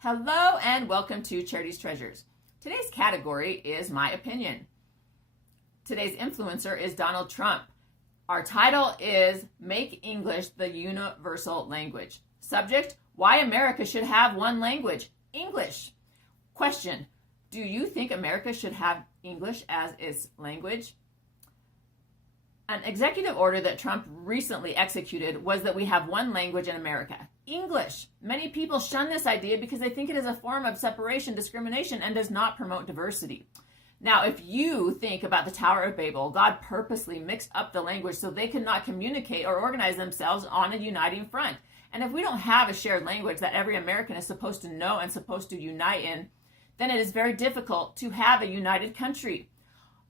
Hello and welcome to Charity's Treasures. Today's category is my opinion. Today's influencer is Donald Trump. Our title is Make English the Universal Language. Subject, why America should have one language, English. Question, do you think America should have English as its language? An executive order that Trump recently executed was that we have one language in America, English. Many people shun this idea because they think it is a form of separation, discrimination, and does not promote diversity. Now, if you think about the Tower of Babel, God purposely mixed up the language so they could not communicate or organize themselves on a uniting front. And if we don't have a shared language that every American is supposed to know and supposed to unite in, then it is very difficult to have a united country.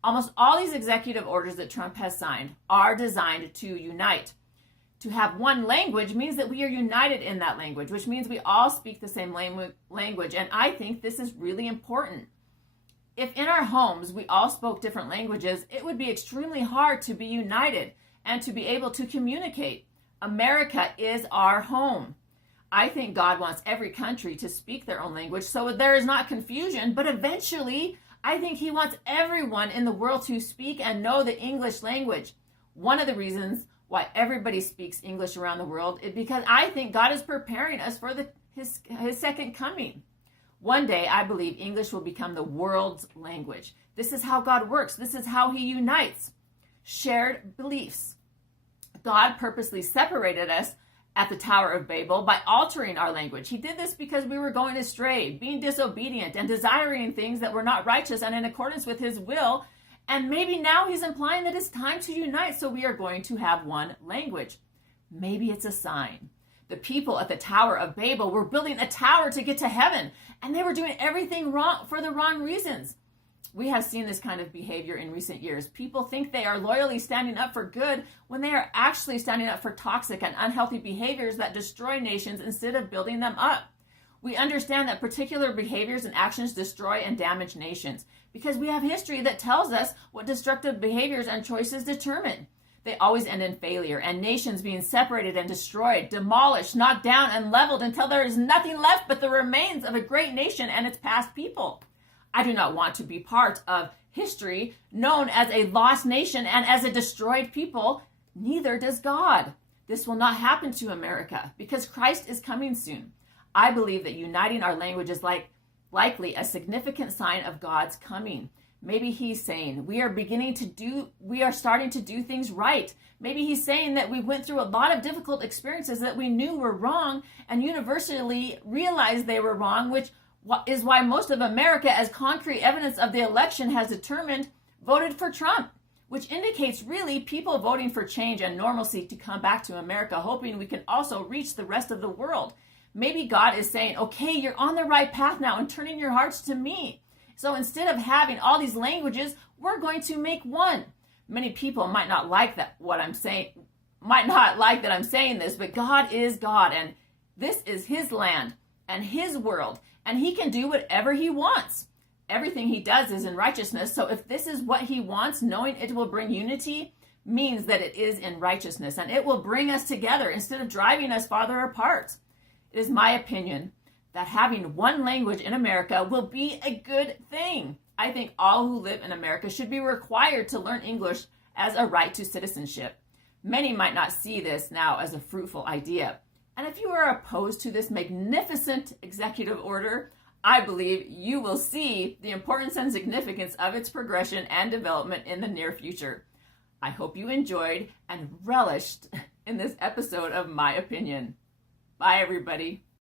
Almost all these executive orders that Trump has signed are designed to unite. To have one language means that we are united in that language, which means we all speak the same language. And I think this is really important. If in our homes we all spoke different languages, it would be extremely hard to be united and to be able to communicate. America is our home. I think God wants every country to speak their own language so there is not confusion, but eventually I think he wants everyone in the world to speak and know the English language. One of the reasons why everybody speaks English around the world is because I think God is preparing us for his second coming. One day, I believe English will become the world's language. This is how God works. This is how he unites. Shared beliefs. God purposely separated us at the Tower of Babel by altering our language. He did this because we were going astray, being disobedient, and desiring things that were not righteous and in accordance with his will. And maybe now he's implying that it's time to unite, so we are going to have one language. Maybe it's a sign. The people at the Tower of Babel were building a tower to get to heaven, and they were doing everything wrong for the wrong reasons. We have seen this kind of behavior in recent years. People think they are loyally standing up for good when they are actually standing up for toxic and unhealthy behaviors that destroy nations instead of building them up. We understand that particular behaviors and actions destroy and damage nations because we have history that tells us what destructive behaviors and choices determine. They always end in failure and nations being separated and destroyed, demolished, knocked down, and leveled until there is nothing left but the remains of a great nation and its past people. I do not want to be part of history known as a lost nation and as a destroyed people. Neither does God. This will not happen to America because Christ is coming soon. I believe that uniting our language is likely a significant sign of God's coming. Maybe he's saying we are starting to do things right. Maybe he's saying that we went through a lot of difficult experiences that we knew were wrong and universally realized they were wrong, which is why most of America, as concrete evidence of the election has determined, voted for Trump, which indicates really people voting for change and normalcy to come back to America, hoping we can also reach the rest of the world. Maybe God is saying, okay, you're on the right path now and turning your hearts to me. So instead of having all these languages, we're going to make one. Many people might not like that I'm saying this, but God is God, and this is his land and his world, and he can do whatever he wants. Everything he does is in righteousness, so if this is what he wants, knowing it will bring unity means that it is in righteousness, and it will bring us together instead of driving us farther apart. It is my opinion that having one language in America will be a good thing. I think all who live in America should be required to learn English as a right to citizenship. Many might not see this now as a fruitful idea. And if you are opposed to this magnificent executive order, I believe you will see the importance and significance of its progression and development in the near future. I hope you enjoyed and relished in this episode of My Opinion. Bye, everybody.